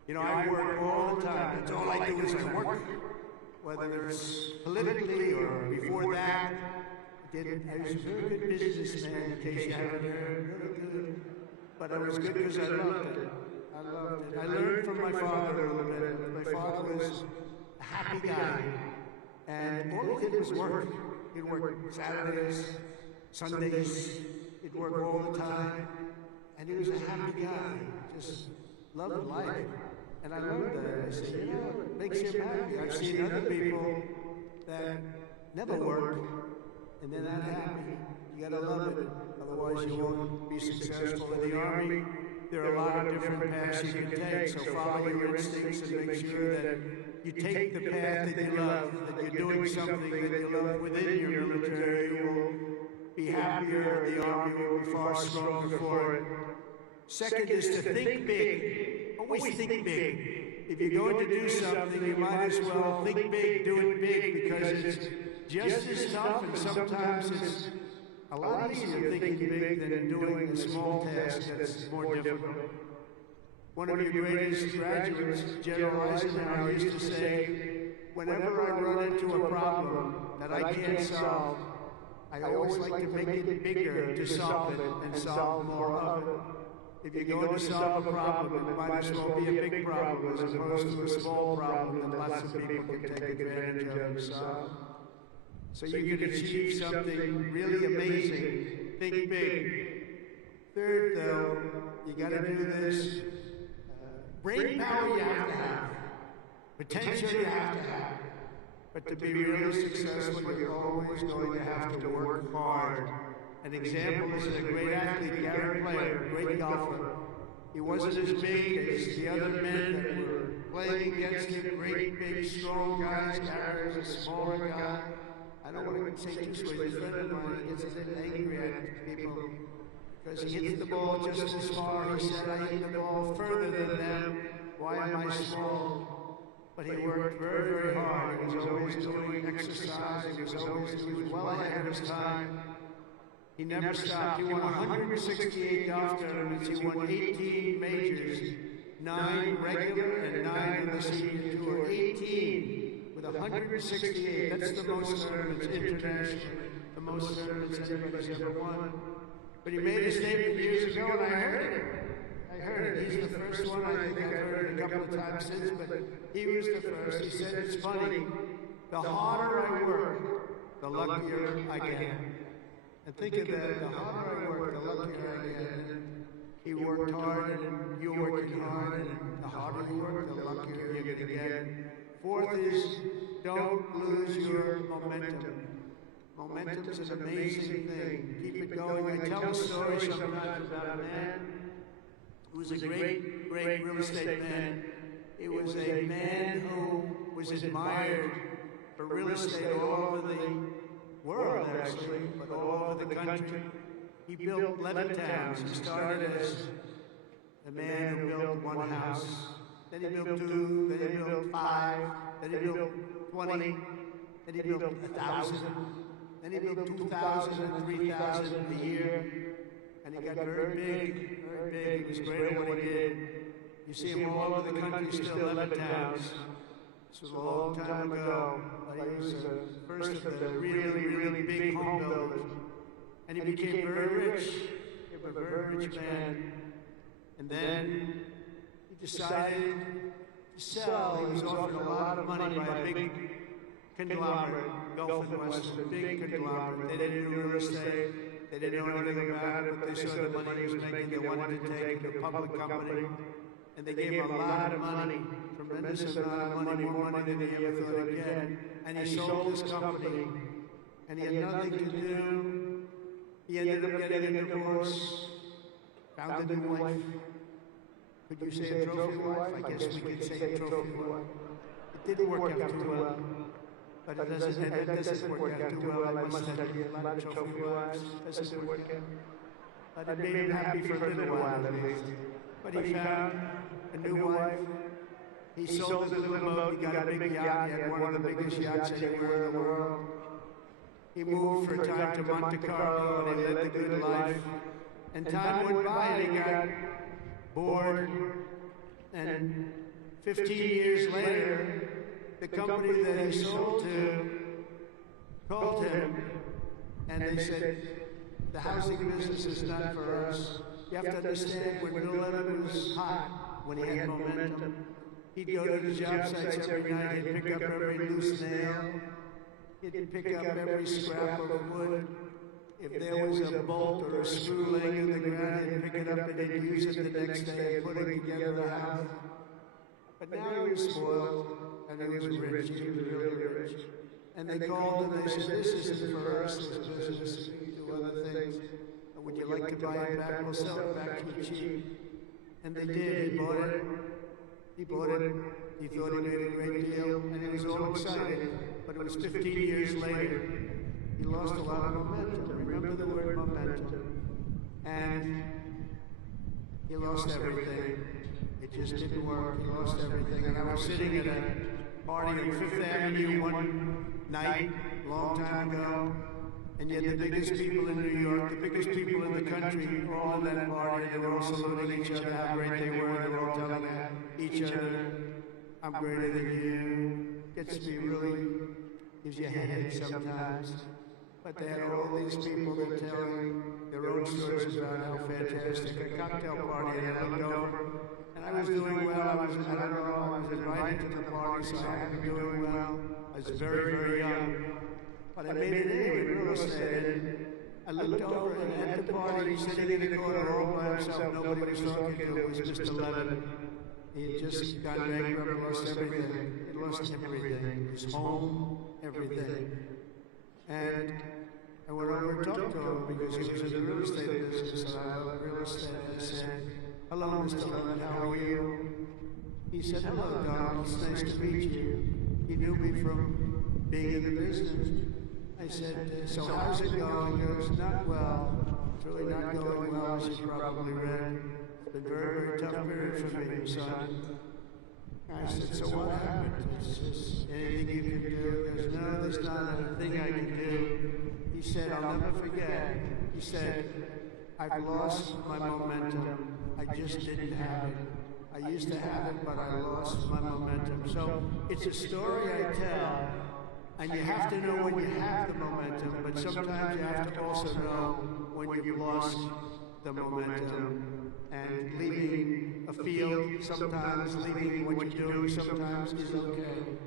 You know, I work all the time. That's all I do is I work. Whether it's politically or before that, I was a very good businessman, in case you haven't heard, really good. But I was good because I loved it. I loved it. I learned from my father a little bit. My father was a happy guy, and all he did was work. He'd work Saturdays, Sundays, he'd work all the time, and he was a happy guy, just loved life. And I learned that. I said, you know, it makes him happy. I've seen other people that never work, and they're not happy. You gotta love it, otherwise you won't be successful in the Army. There are a lot of different paths you can take, so follow your instincts and make sure that you take the path that you love, that you're doing something that you love within your military. You will be happier, the Army will be far stronger for it. Second is to think big. Always think big. If you're going to do something, you might as well think big, do it big, because it's just as tough, and sometimes it's a lot easier thinking big than doing a small task that's more difficult. One of your greatest graduates, General Eisenhower, used to say, whenever I run into a problem that I can't solve, I always like to make it bigger to solve it and solve more of it. If you're going to solve a problem, it might as well be a big problem as opposed to a small problem that lots of people can take advantage of and solve. So you can achieve something really amazing. Think big. Third, though, you got to do this. Brain power you have to have. Potential you have to have. But to be really successful, you're always going to have to work hard. An example is a great athlete, Gary Player, great golfer. He wasn't as big as the other men that were playing against him, great, big, strong guys. Gary was a smaller guy. I don't want to say too sweet. A friend of mine gets a bit angry at people because he hits the ball just as far. He said, I hit the ball further than them. Why am I small? But he worked very, very hard. He was always doing exercise. He was well ahead of his time. He never stopped. He won 168 golf tournaments. He won 18 majors, 9 regular and 9 in the senior tour. 18 with 168. That's the most tournaments internationally, the most tournaments anybody's ever won. But he made a statement years ago, and I heard it. He's the first one. I think I've heard it a couple of times since, but he was the first. He said, it's funny. The harder I work, the luckier I get. And think of that, the harder I work, the luckier I get. And he worked hard, and you're working hard, and the harder you work, the luckier you're going to get. Fourth is, don't lose your momentum. Momentum is an amazing thing. Keep it going. I tell a story sometimes about a man who was a great, great real estate man. He was a man who was admired for real estate all over the world, actually, but all over the country. He built 11 towns. He started as a man who built one house, then he built 2, then he built 5, then he built 20, then he built 1,000, then he built 2,000 and 3,000 a year, and he got very big, very big. He was great at what he did. You see him all over the country, still 11 towns. This was a long time ago, but he was the first of the really, really big home builders. And he became very rich. He was a very rich man. And then he decided to sell. He was offered a lot of money by a big conglomerate, Gulf and Western, big conglomerate. They didn't do real estate. They didn't know anything about it, but they saw the money he was making. They wanted to take it to a public company. And they gave him a lot of money, tremendous amount of money, more money than he ever thought he'd get. And he sold his company, and he had nothing to do. He ended up getting a divorce, found a new wife. Could you say a trophy wife? I guess we could say a trophy wife. It didn't work out too well, but it doesn't work out too well. I must have a lot of trophy wives. It doesn't work out. But it made him happy for a little while at least. But he found a new wife. He sold his little boat. He got a big yacht. He had one of the biggest yachts anywhere in the world. He moved for a time to Monte Carlo, and he led the good life. And time went by, and he got bored. And 15 years later, the company that he sold to called him, and they said, "The housing business is not for us. You have to understand, when Bill Leonard was hot, when he had momentum, he'd go to the job sites every night, he'd pick up every loose nail, he'd pick up every scrap of wood. If there was a bolt or a screw laying in the ground, he'd pick it up and he'd use it the next day and put it together the house. But now he was spoiled, and he was rich, he was really rich. And they called him and they said, "This isn't for us, this business, we do other things. Would you like to buy it back? We'll sell it back to you cheap." And they did. He bought it. He bought it. He thought he made a great deal, and he was all excited. But it was 15 years later. He lost a lot of momentum. Remember the word momentum. And he lost everything. It just didn't work. He lost everything. And I was sitting at a party on Fifth Avenue one night, a long time ago. And yet the biggest people in New York, the biggest people in the country, were all in that party. They were all saluting each other, how great they were. They were all telling each other, "I'm greater than you." Gets me really, gives you a headache sometimes. But they had all these people that were telling their own stories about how fantastic a cocktail party. And I looked over, and I was doing well. I was invited to the party, so I had to be doing well. I was very, very young. But I made it in real estate, and I looked over, and at the party, sitting in the corner all by himself, nobody was talking to him, it was Mr. Levin. He had just gone bankrupt, lost everything. He lost everything. His home, everything. And I went over and talked to him because he was in the real estate business, and I love real estate. I said, "Hello, Mr. Levin, how are you?" He said, "Hello, Donald, it's nice to meet you." He knew me from being in the business. I said, "So how's it going?" He goes, "Not well. It's really not going well, as you probably read. It's been a very, very tough period for me, son." I said, "So what happened?" He says, "Anything you can do?" He goes, "No, there's not a thing I can do." He said, "I'll never forget." He said, "I've lost my momentum. I just didn't have it. I used to have it, but I lost my momentum." So it's a story I tell. And you have to know when you have the momentum, but sometimes you have to also know when you've lost the momentum. And leaving a field, sometimes leaving what you're doing, sometimes is okay.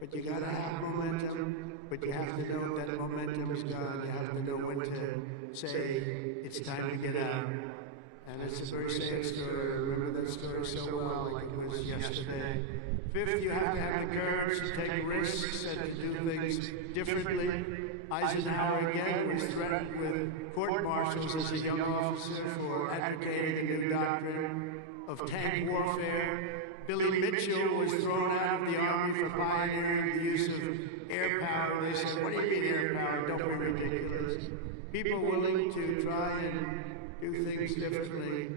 But you gotta have momentum, but you have to know that momentum is gone. You have to know when to say, "It's time to get out." And it's a very sad story. I remember that story so well, like it was yesterday. Fifth, you have to have the courage to take risks and to do things differently. Eisenhower again was threatened with court-martials as a young officer for advocating a new doctrine of tank warfare. Billy Mitchell was thrown out of the Army for pioneering the use of air power. They said, what do you mean air power? Don't be ridiculous. People willing to try and do things differently.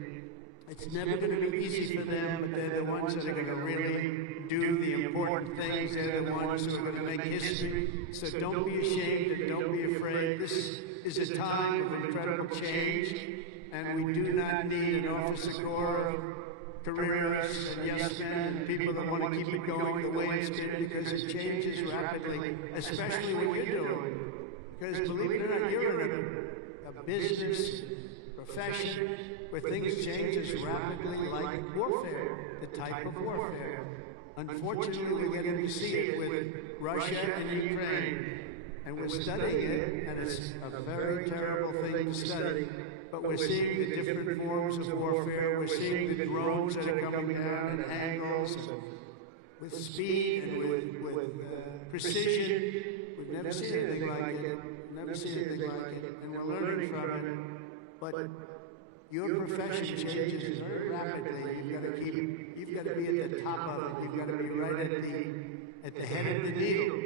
It's never going to be easy for them, but they're the ones that are going to really do the important things. They're the ones who are going to make history. So don't be ashamed and don't be afraid. This is a time of incredible change, and we do not need an officer corps of careerists and yes men and people that want to keep it going the way it's been, because it changes rapidly, especially what you're doing. Because believe it or not, you're in a business, profession, where things change as rapidly like warfare, the type of warfare. Unfortunately, we're getting to see it with Russia and Ukraine, and we're studying it, and it's a very terrible thing to study, but we're seeing the different forms of warfare. We're seeing the drones that are coming down at angles, with speed and with precision. We've never seen anything like it, and we're learning from it. But your profession changes very rapidly. You've got to be at the top of it. You've got to be right at the head of the needle.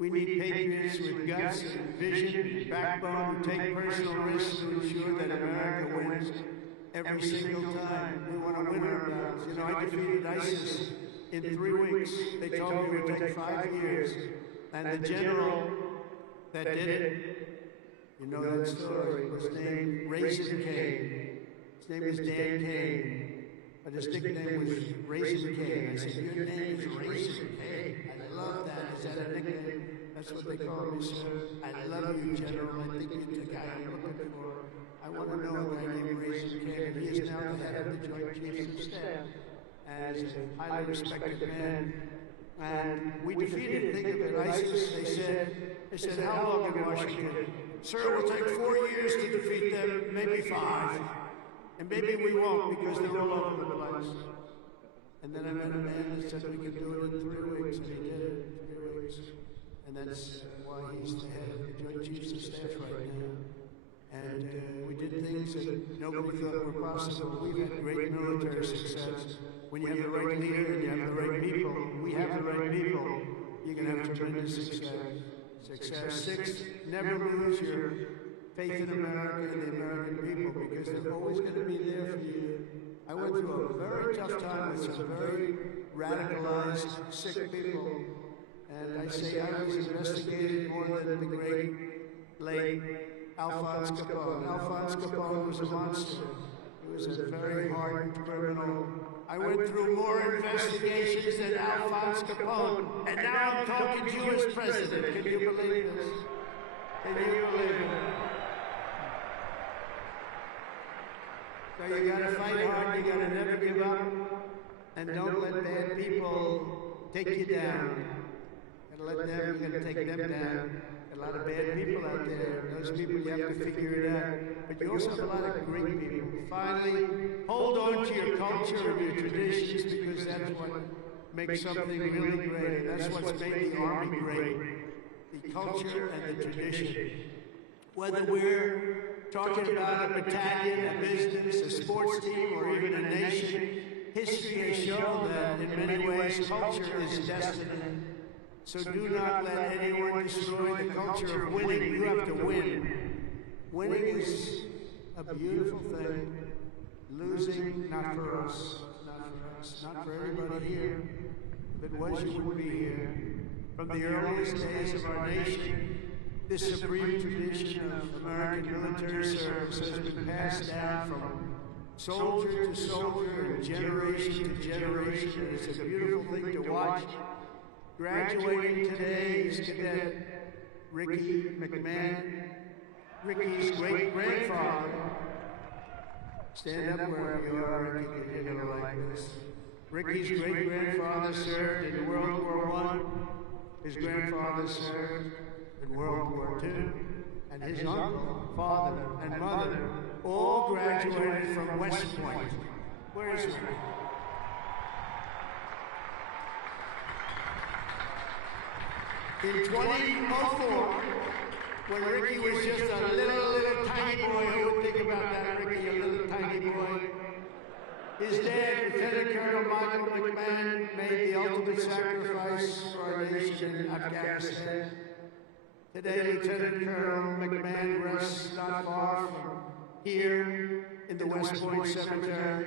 We need patriots with guts and vision and backbone who take personal risks to ensure that America wins every single time. We want to win our battles. You know, I defeated ISIS in 3 weeks. They told me it would take 5 years. And the general that did it, you know that story, was named Raisin Cane. His name is Dan Cane, but his nickname was Raisin Cane. I said, your name is Raisin Cane. I love that. Is that a nickname? That's what they call me, sir. I love you, General. I think you're the guy I'm looking for. I want to know a guy named Raisin Cane. He is now the head of the Joint Chiefs of Staff, and he's a highly respected man. And we defeated, think of it, ISIS. They said, how long in Washington? Sir, it will take 4 years to defeat them, maybe 5. And maybe we won't, because they're all over the place. And then I met a man that said we could do it in 3 weeks, and he did it in 3 weeks. And that's why he's the head of the Joint Chiefs of Staff right now. And we did things that nobody thought were possible. We've had great military success. When you have the right leader and you have the right people, we have the right people, you can have tremendous success. 6, never lose your faith in America and the American people, because they're always going to be there for you. I went through a very tough time with some very radicalized, sick people, and I say I was investigated more than the great, late Alphonse Capone. Alphonse Capone was a monster. He was a very hardened criminal. I went through more investigations than Alphonse Capone, and now I'm talking to you as president. Can you believe this? Can you believe it? So you gotta fight hard, you gotta never give up, and don't let bad people take you down. You gotta take them down. A lot of bad people out there. Those people, you have to figure it out. But you also have a lot of great people. Finally, hold on to your culture and your traditions, because that's what makes something really great. And that's what's made the Army great. The culture and the tradition. Whether we're talking about a battalion, a business, a sports team, or even a nation, history has shown that in many ways culture is destiny. So do not let anyone destroy the culture of winning. You have to win. Winning is a beautiful thing. Losing, not for us. Not for us. Not for everybody here. If it was, you wouldn't be here. From the earliest days of our nation, this supreme tradition of American military service has been passed down from soldier to soldier and generation to generation. And it's a beautiful thing to watch. Graduating today is Cadet Ricky McMahon, Ricky's great-grandfather. Stand up wherever you are, Ricky, you're gonna like this. Ricky's great-grandfather served in World War I. His grandfather served in World War II. And his uncle, father, and mother all graduated from West Point. Where's Ricky? In 2004, when Ricky was just a little tiny boy. Who would think about that, Ricky, a little tiny boy? His dad, Lieutenant Colonel Michael McMahon, made the ultimate sacrifice for our nation in Afghanistan. Today, Lieutenant Colonel McMahon rests not far from here in the West Point Cemetery.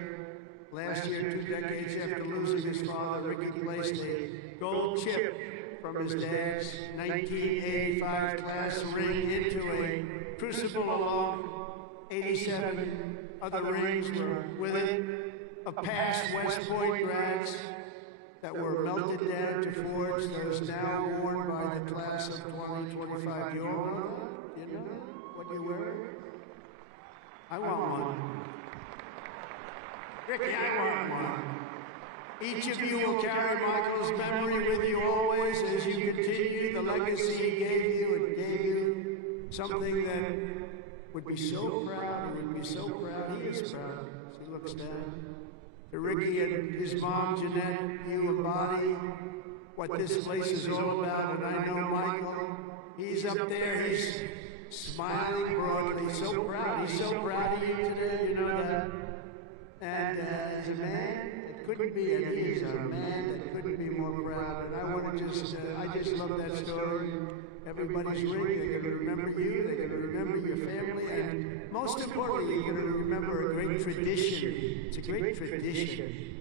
Last year, 2 decades after losing his father, Ricky placed a gold chip from his dad's 1985 class ring into a crucible along 87 other rings were with it of past West Point grads that were melted down to forge those now worn by the class of 2025. You all know that? You know what you wear? I want one. Ricky, I want one. Each of you will carry Michael's memory with you always as you continue the legacy he gave you. It gave you something that would be so proud. He would be so proud. He is proud. As he looks down. To Ricky and his mom, Jeanette, you embody what this place is all about. And I know Michael, he's up there, he's smiling broadly, so proud. He's so proud of you today, you know that. And as a man that couldn't be, and he is a man that couldn't be more proud. And I want to I just love that story. Everybody's ring, they're going to remember you, they're going to remember your family, and most importantly, you're going to remember a great tradition. It's a great tradition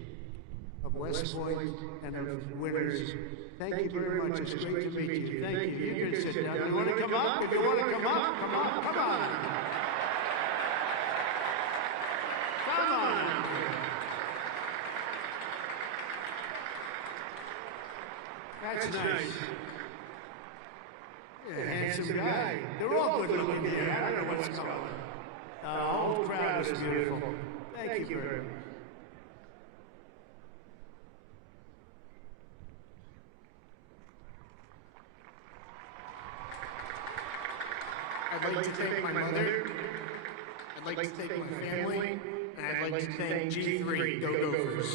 of West Point and of winners. Thank you very much. It's great to meet you. Thank you. You can sit down. You want to come up? If you want to come up, come on, come on. Come on. That's nice. Yeah, handsome guy. They're all good looking here. I don't know what's going on. The whole crowd is beautiful. Thank you very much. I'd like to thank my mother, I'd like to thank my family, and I'd like to thank G3, Go Gophers.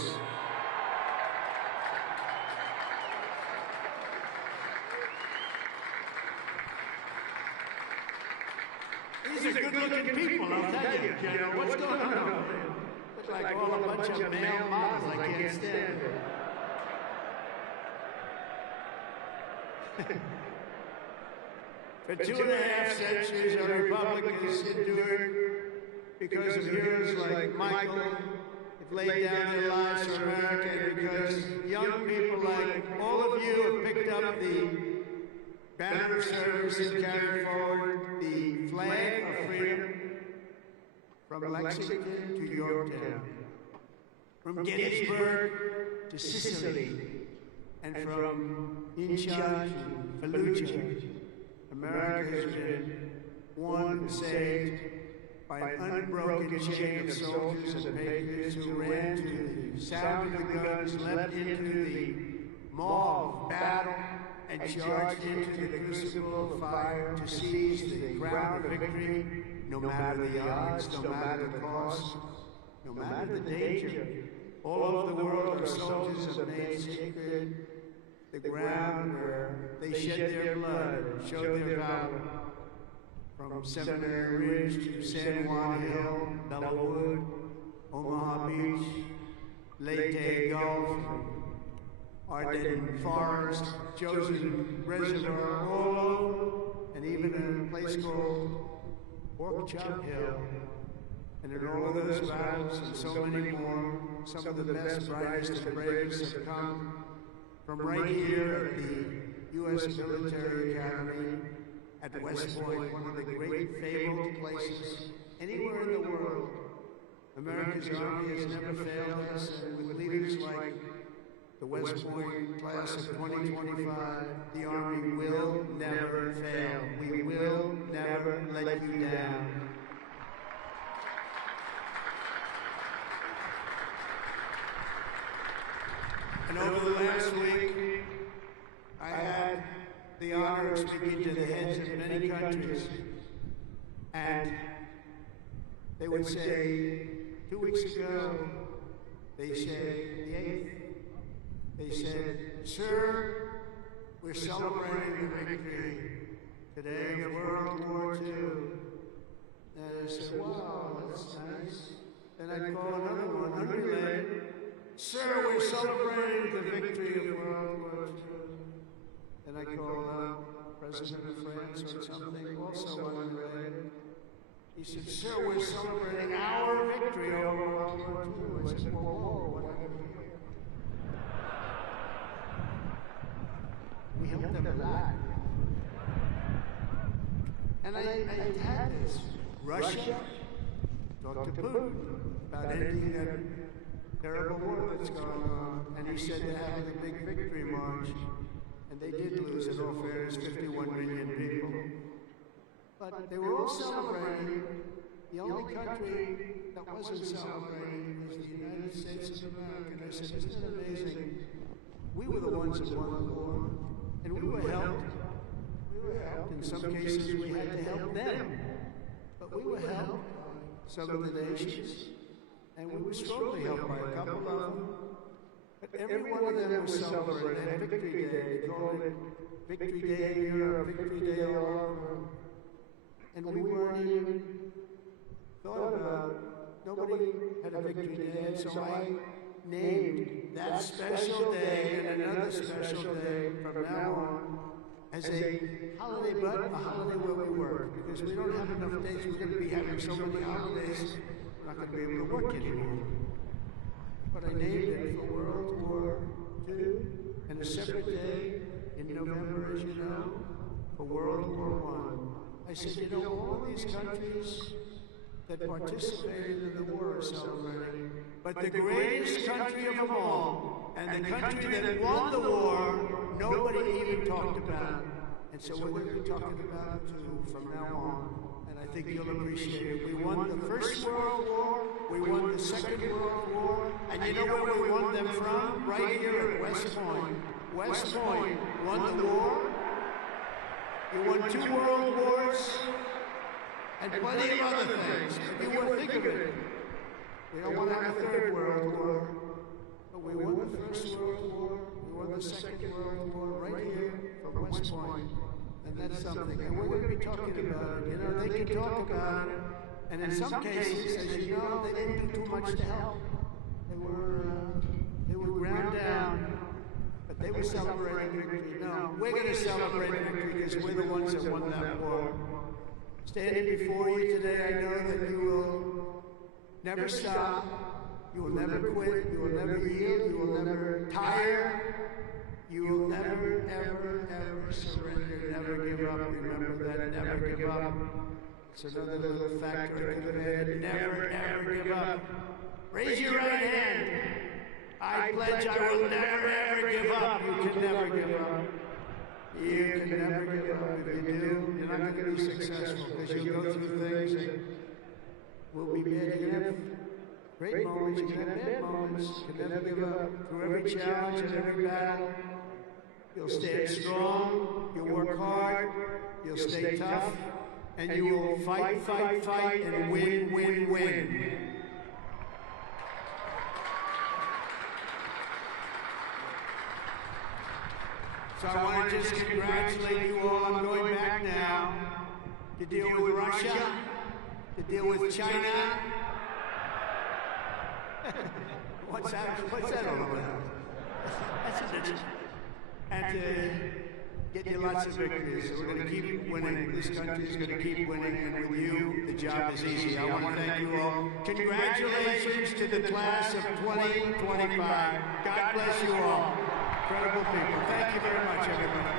These are good-looking people, I'll tell you. General, what's going on? Looks like all a bunch of male models. I can't stand it. For 2.5 centuries, our republic has endured because of heroes like Michael have laid down their lives for America, and because young people like all of you have picked up the banner of service and carried forward the flag of freedom from Lexington to Yorktown, from Gettysburg to Sicily, and from Incheon to Fallujah. America has been won and saved by an unbroken chain of soldiers and patriots who ran to the sound of the guns, leapt into the maw of battle, and charged into the crucible of fire to seize the crown of victory, no matter the odds, no matter the cost, no matter the danger. All over the world, our soldiers have made sacred the ground where they shed their blood, showed their valor. From Seminary Ridge to San Juan Hill, Bellawood, Omaha Beach, Leyte Gulf, Ardennes Forest, Chosen Reservoir, all over, and even in a place called Pork Chop Hill. And in all of those battles and so many more, some of the best, brightest, and bravest have come from right here at the U.S. Military Academy at West Point, one of the great fabled places anywhere in the world. America's Army has never failed us, and with leaders like the West Point class of 2025, the Army will never fail. We will never let you down. And over the last week, I had the honor of speaking to the heads of many countries, and they would say, 2 weeks ago, they said, the 8th, they said, "Sir, we're celebrating the victory Today of World War II. And I said, wow, that's nice. Then I'd call another one, unrelated. Sir, we're celebrating the victory of World War II. Then I called out President of France or something, also unrelated. He said, sir, we're celebrating our victory over World War II. I said, whoa, what happened here? We helped them a lot. And I had this. Russia talked to Putin about ending that terrible war that's going on. And he said they're having a big victory march. And they did lose, in all fairness, 51 million people. But they were all celebrating. The only country that wasn't celebrating was the United States of America. And I said, isn't it amazing? We were the ones that won the war. And we were helped. We were helped. In some cases, we had to help them. But we were helped by some of the nations. And we were strongly helped by a couple of them. But every one of them was celebrating. They had Victory Day. They called it Victory Day in Europe, Victory Day all over. And we weren't even thought about. Nobody had a Victory Day, and so I named that special day and another special day from now on as a holiday, but a holiday where we work. Because we don't have enough days. We're going to be having so many holidays, we're not going to be able to work anymore. But I named it for World War II, and a separate day in November, as you know, for World War I. I said, you know, all these countries that participated in the war are celebrating, but the greatest country of them all, and the country that won the war, nobody even talked about. And so we're going to be talking about it too from now on. And I think you'll appreciate it. We won the First World War, we won the Second World War, and you know where we won them from? Right here at West Point. West Point won the war. You won 2 world wars, and plenty of other things. But you won't think of it. We don't want to have a 3rd World War. But we won the First World War, we won the Second World War right here from West Point. And that's something. And we're going to be talking about it. You know, they can talk about it. And in some cases, as you know, they didn't do too much to help. They were ground down. But they were celebrating victory. No, we're going to celebrate victory because we're the ones that won that war. Standing before you today, I know that you will never stop. You will never quit. You will never yield. You will never tire. You will never, ever, ever surrender. Never give up. Remember that. Never give up. It's another little factor I could have added. Never, ever give up. Raise your right hand. I pledge I will never, ever give up. You can never give up. You can never give up. If you do, you're not going to be successful because you'll go through things and will be bad. You can have great moments, you can have bad moments. You can never give up. Through every challenge and every battle, you'll stand strong, you'll work hard, you'll stay tough, and you will fight, fight, fight, and win, win, win. So I want to just congratulate you all. I'm going back now to deal with Russia, to deal with China. What's that all about? That's it. And to get you lots of victories. So we're going to keep winning. This country is going to keep winning, and with you, the job is easy. I want to thank you all. Congratulations to the class of 2025. God bless you all. Incredible people. Thank you very much, everybody.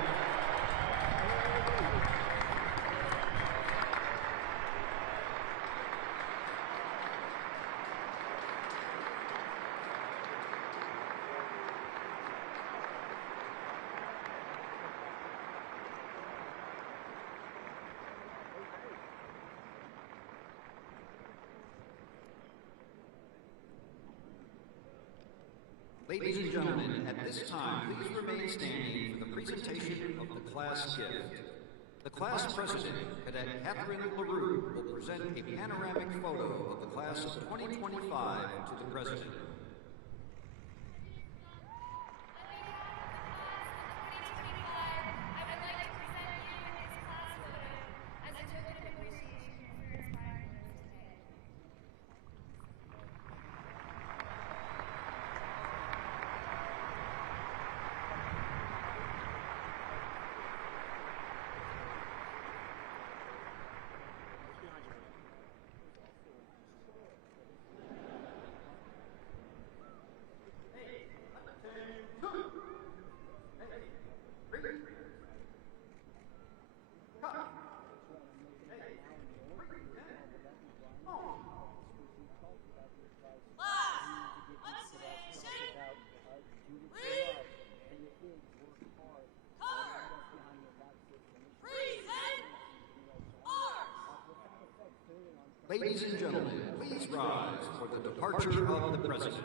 Ladies and gentlemen, at this time, please remain standing for the presentation of the class gift. The class president, Cadet Catherine LaRue, will present a panoramic photo of the class of 2025 to the president. I'd like to present you this class of Ladies and gentlemen, please rise for the departure of the President.